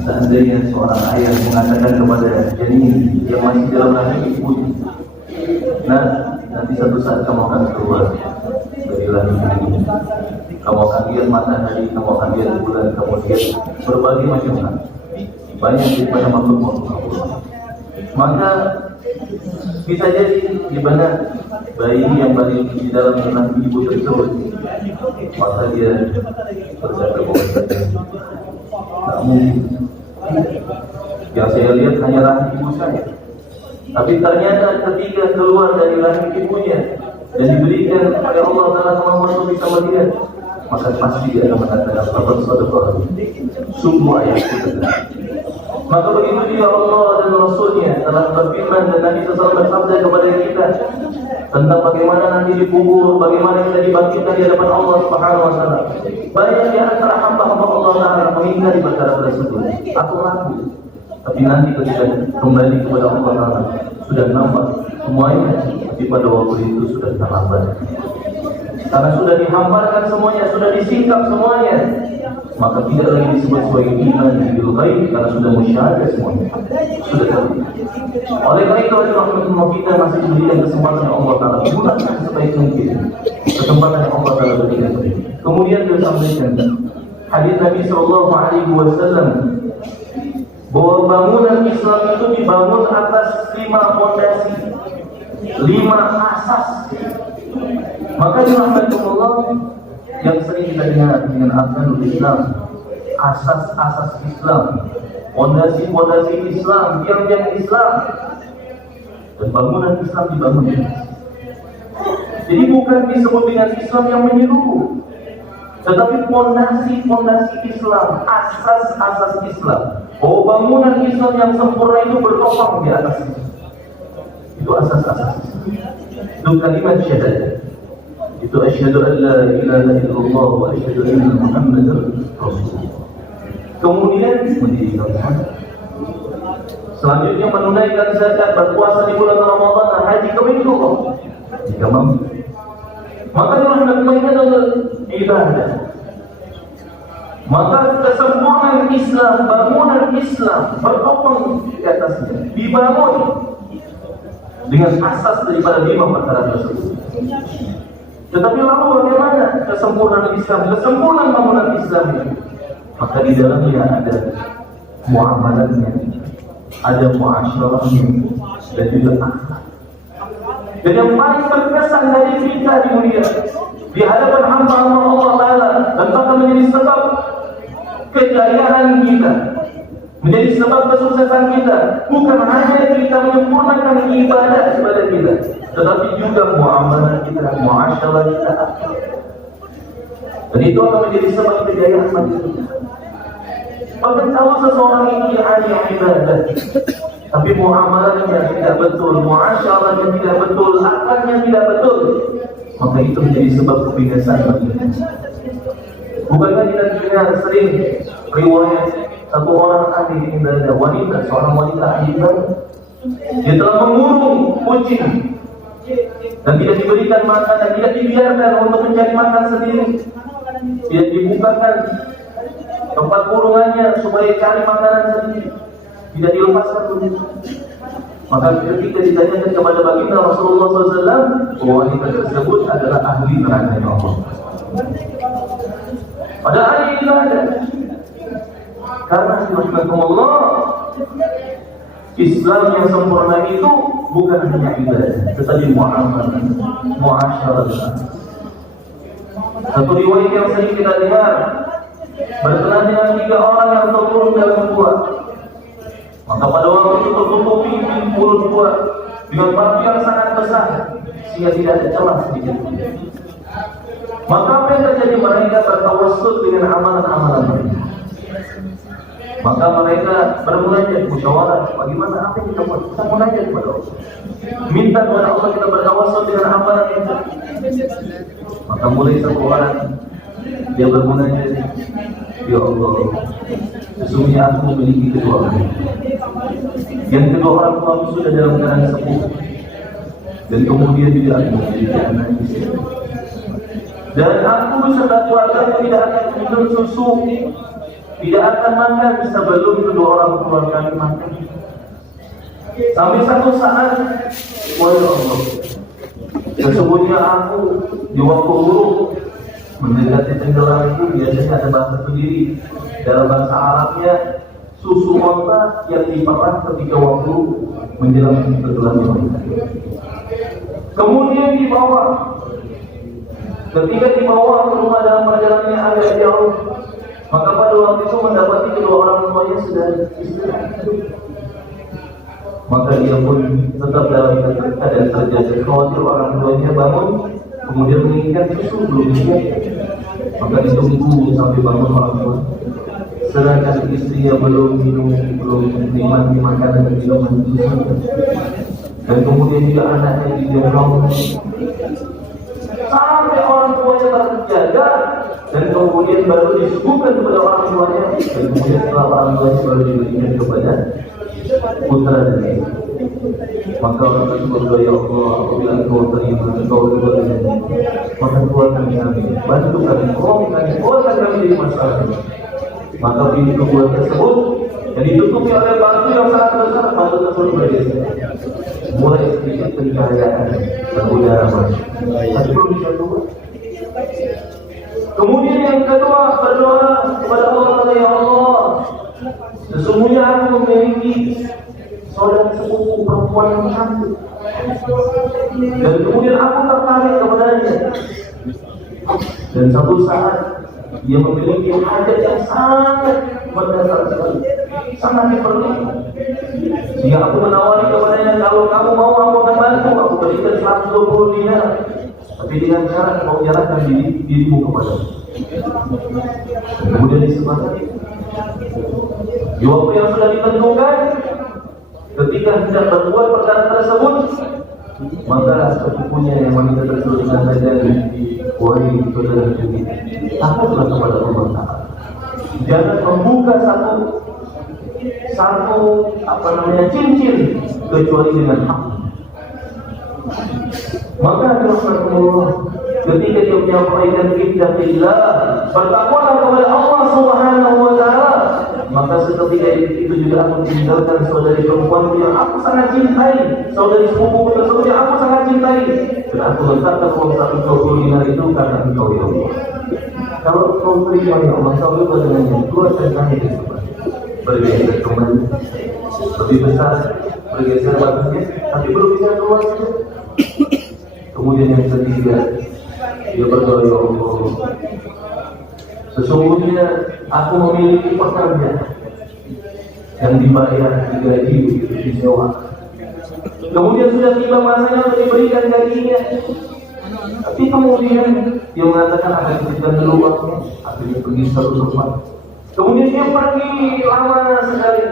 Seandainya seorang ayah mengatakan kepada janin yang masih dalam rahim ibunya, nah, nanti satu saat kamu akan keluar dari rahim ibu, kamu akan lihat matahari, kamu akan lihat bulan, kamu lihat berbagai macam hal, banyak daripada makhluk-makhluk Allah. Maka bisa jadi di mana bayi yang baru di dalam rahim ibu tersebut, maka dia berkata bahwa tak mungkin. Yang saya lihat hanya rahim ibu saya. Tapi ternyata ketika keluar dari rahim ibunya dan diberikan oleh Allah Taala kemampuan untuk bisa melihat, maka pasti dia akan mengatakan apa sadaqah. Sungguh ayat kita. Maka begitu dia Allah dan Rasulnya telah berfirman dan Nabi SAW bersabda kepada kita tentang bagaimana nanti dikubur, bagaimana kita dibangkitkan di hadapan Allah Subhanahu wa taala. Banyak di antara hamba-hamba Allah Taala mengingkari perkara tersebut. Aku ragu. Tapi nanti ketika kembali kepada Allah Taala sudah nampak semuanya, tapi pada waktu itu sudah terlambat. Karena sudah dihamparkan semuanya, sudah disingkap semuanya, maka tidak lagi disebut sebagai iman bil ghaib karena sudah musyahadah semuanya. Sudah terjadi. Oleh karena itu, rahmatullah, kita masih diberikan kesempatan yang Allah Taala, gunakan sebaik mungkin kesempatan yang Allah Taala berikan. Kemudian dia sampaikan hadis Nabi sallallahu alaihi wasallam bahwa bangunan Islam itu dibangun atas 5 fondasi, 5 asas. Maka rahmatullah, yang sering kita dengar dengan arkanul Islam, asas-asas Islam, fondasi-fondasi Islam, tiang-tiang Islam, dan bangunan Islam dibangun. Jadi bukan disebut dengan Islam yang menyeluruh, tetapi fondasi-fondasi Islam, asas-asas Islam. Oh, bangunan Islam yang sempurna itu bertopang di atas itu. Itu asas-asas Islam. Itu kalimat syahadat. Itu asyhadu an la ilaha illallah wa asyhadu anna Muhammadar Rasulullah. Kemudian mendirikan salat. Selanjutnya menunaikan zakat, berpuasa di bulan Ramadan, dan haji ke Baitullah jika mampu. Maka rahmatullah adalah ibadah. Maka kesempurnaan Islam, bangunan Islam bertopang di atasnya, dibangun dengan asas daripada 5 perkara tersebut. Tetapi lalu bagaimana kesempurnaan Islam, kesempurnaan bangunan Islam ini? Maka di dalamnya ada muamalatnya, ada muasyarahnya, dan juga akhlak. Dan yang paling berkesan dari kita di dunia, di hadapan hamba-hamba Allah Taala, dan akan menjadi sebab kejayaan kita, menjadi sebab kesuksesan kita, bukan hanya kita menyempurnakan ibadah kita, tetapi juga muamalah kita, muasyarah kita. Dan itu akan menjadi sebab kejayaan kita. Bahkan kalau seseorang ini ahli ibadah, tapi muamalahnya tidak betul, muasyarahnya tidak betul, akhlaknya tidak betul, maka itu menjadi sebab kebinasaan bagi kita. Bukankah kita dengar sering riwayat satu orang ahli ibadah, wanita, seorang wanita ahli ibadah, dia telah mengurung kucing dan tidak diberikan makan dan tidak dibiarkan untuk mencari makan sendiri. Dia dibukakan tempat kurungannya supaya cari makanan sendiri, tidak dilepaskan begitu. Maka ketika ditanyakan kepada baginda Rasulullah SAW, wanita tersebut adalah ahli neraka Allah. Pada ahli ibadah, karena subhanallah, Islam yang sempurna itu bukan hanya ibadah, tetapi muamalah, muasyarah. Satu riwayat yang sering kita dengar berkenaan dengan 3 orang yang terkurung dalam gua. Maka pada waktu itu tertutupi mulut gua dengan batu yang sangat besar, sehingga tidak ada celah sedikit. Maka apa yang terjadi? Mereka bertawassul dengan amalan-amalan mereka. Maka mereka bermunajat, musyawarah, bagaimana apa yang kita buat? Kita munajat kepada Allah, minta kepada Allah, kita bertawassul dengan amalan kita. Maka mulai satu orang dia bermunajat, ya Allah, sesungguhnya aku memiliki kedua orang. Yang kedua orang tuaku sudah dalam keadaan sepuh, dan kemudian tidak aku memiliki anak istri. Dan aku serta keluarga tidak akan minum susu tidak akan makan sebelum kedua orang tua kami makan. Sampai satu saat, wahai Allah, sesungguhnya aku di waktu buruk mendekati tenggelam itu biasanya ada bahasa sendiri. Dalam bahasa Arabnya, susu onta yang diperah ketika waktu menjelang tenggelamnya. Kemudian dibawa, ketika dibawa ke rumah dalam perjalanannya agak jauh, maka pada waktu itu mendapati kedua orang tuanya sudah istirahat. Maka dia pun tetap dalam keadaan terjaga, khawatir orang tuanya bangun, kemudian menginginkan susu belum disiapkan. Maka ditunggu sampai bangun orang tua. Sedangkan istrinya belum minum, belum menikmati makanan dan minuman susu. Dan kemudian juga anaknya digendong sampai orang tuanya terjaga, dan kemudian baru disuguhkan kepada orang tuanya, dan kemudian setelah orang tuanya baru diberikan kepada putra dan istri. Maka orang tersebut berdoa, ya Allah, apabila Engkau terima, Engkau ridha dengan maka keluarkan kami, bantu kami, keluarkan kami dari masalah ini. Maka pintu gua tersebut yang ditutupi oleh batu yang sangat besar, batu tersebut bergeser. Mulai sedikit pencahayaan dan udara masuk. Tapi belum bisa keluar. Kemudian yang kedua, berdoa kepada Allah, ya Allah, sesungguhnya aku memiliki saudara sepupu perempuan yang cantik, dan kemudian aku tertarik kepadanya. Dan satu saat dia memiliki hajat yang sangat mendasar sekali, sangat diperlukan. Jika aku menawari kepadanya, kalau kamu mau aku akan bantu, aku berikan 120 dinar, tapi dengan syarat kau menyerahkan dirimu kepadamu. Kemudian disepakati di waktu yang sudah ditentukan, ketika hendak berbuat perkara tersebut, maka sepupunya yang wanita tersebut mengatakan, wahai saudara kami, takutlah kepada Allah Ta'ala. Jangan membuka satu cincin kecuali dengan hak. Maka Allah ketika dia menyampaikan ittaqillah, bertakwalah kepada Allah Subhanahu wa Ta'ala, maka seketika itu juga aku tinggalkan saudari perempuan yang aku sangat cintai, saudari sepupu tersebut yang aku sangat cintai, dan aku letakkan uang 120 dinar itu karena Engkau, ya Allah. Kalau Engkau terima, ya Allah, Engkau juga dengannya, keluarkan kami dari sini. Bergeser kembali, lebih besar, bergeser batasnya, tapi belum bisa keluar. Kemudian yang ketiga, dia berdoa, ya Allah, sesungguhnya aku memiliki pekerja yang dibayar, digaji, disewa. Kemudian sudah tiba masanya untuk diberikan gajinya, tapi kemudian dia mengatakan akan diberikan dulu waktu, akhirnya pergi satu tempat. Kemudian dia pergi lama sekali,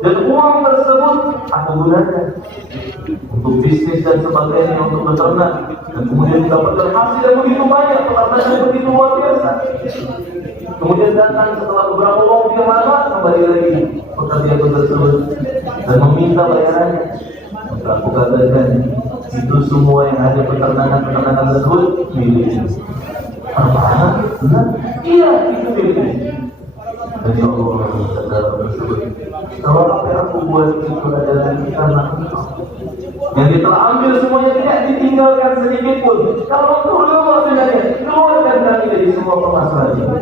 dan uang tersebut aku gunakan untuk bisnis dan sebagainya, untuk beternak, dan kemudian mendapatkan hasil yang begitu banyak, peternakan yang begitu luar biasa. Kemudian datang setelah beberapa waktu yang lama, kembali lagi pekerja tersebut dan meminta bayarannya. Maka aku katakan, itu semua yang ada peternakan tersebut miliknya. Apa? Benar? Iya, itu miliknya. Dan ya Allah, saudara tersebut, kalau apa yang aku buat itu adalah karena Engkau, yang telah ambil semuanya, tidak ditinggalkan sedikit pun. Kalau Engkau keluar dengannya, keluarkan kami dari semua permasalahan ini.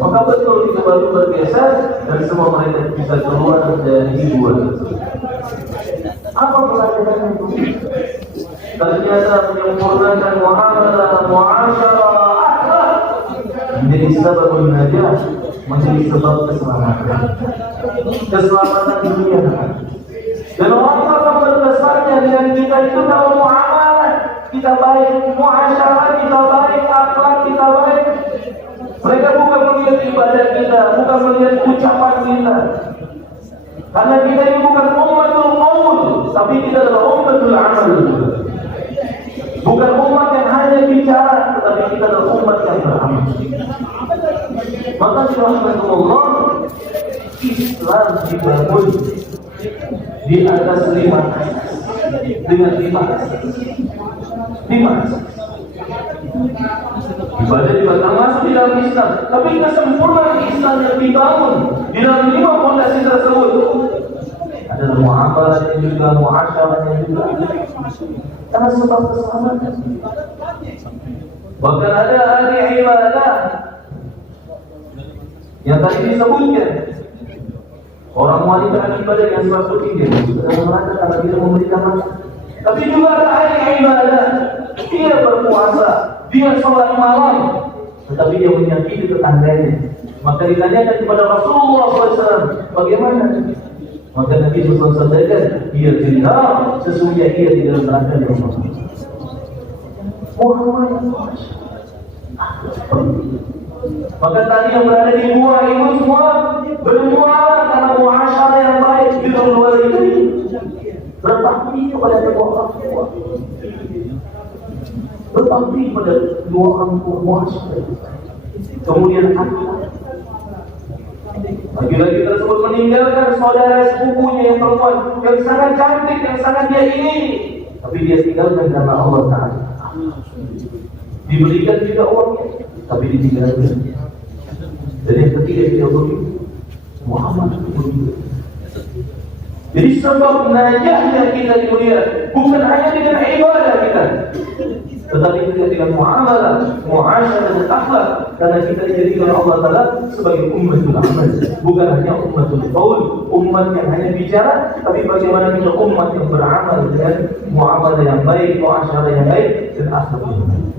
Maka betul itu baru bergeser dan semua mereka bisa keluar dari hiburan tersebut. Apa pelajaran itu? Ternyata menyempurnakan muasyarah akhlak menjadi sebab najah, menjadi sebab keselamatan dunia. Dan orang akan berbesarnya dengan kita itu kalau muamalah kita baik, muasyarah kita baik, akhlak kita baik. Mereka bukan melihat ibadah kita, bukan melihat ucapan kita. Karena kita ini bukan ummatul qaul, tapi kita adalah ummatul amal. Bukan umat yang hanya bicara, tetapi kita adalah umat yang beramal. Maka dirahmatullah, Islam dibangun di atas 5 asas, dengan 5 asas. 5 asas. Ibadah juga termasuk di dalam Islam, tapi kesempurnaan Islam yang dibangun di dalam 5 fondasi tersebut adalah muamalah yang juga, muasyarah yang juga, karena sebab keselamatan. Bahkan ada ahli ibadah yang tadi disebutkan, orang wanita ahli ibadah yang sebab ketiga sudah merasa karena dia memberikan makan. Tapi juga ada ahli ibadah, dia berpuasa, dia sholat malam, tetapi dia menyakiti tetangganya. Maka ditanyakan kepada Rasulullah SAW, bagaimana? Maka Nabi SAW sampaikan, ia tidak sesungguhnya ia di dalam neraka yang Allah. Muhammad. Maka tadi yang berada di gua itu semua bermuara karena muasyarah yang baik di dalam luar itu. Berbakti kepada kedua orang tua. Berbakti kepada dua orang tua, muasyarah. Kemudian anak. Lagi-lagi tersebut meninggalkan saudara sepupunya yang perempuan yang sangat cantik, yang sangat dia ingini, tapi dia tinggalkan karena Allah Ta'ala. Diberikan juga uangnya, tapi ditinggalkan. Dan yang ketiga tidak begitu, Muhammad begitu. Jadi sebab najahnya kita di dunia bukan hanya dengan ibadah kita, tetapi juga dengan muamalah, muasyarah dan akhlak. Karena kita dijadikan Allah Ta'ala sebagai ummatul amal, bukan hanya ummatul qaul, umat yang hanya bicara, tapi bagaimana kita umat yang beramal dengan muamalah yang baik, muasyarah yang baik dan akhlak yang baik.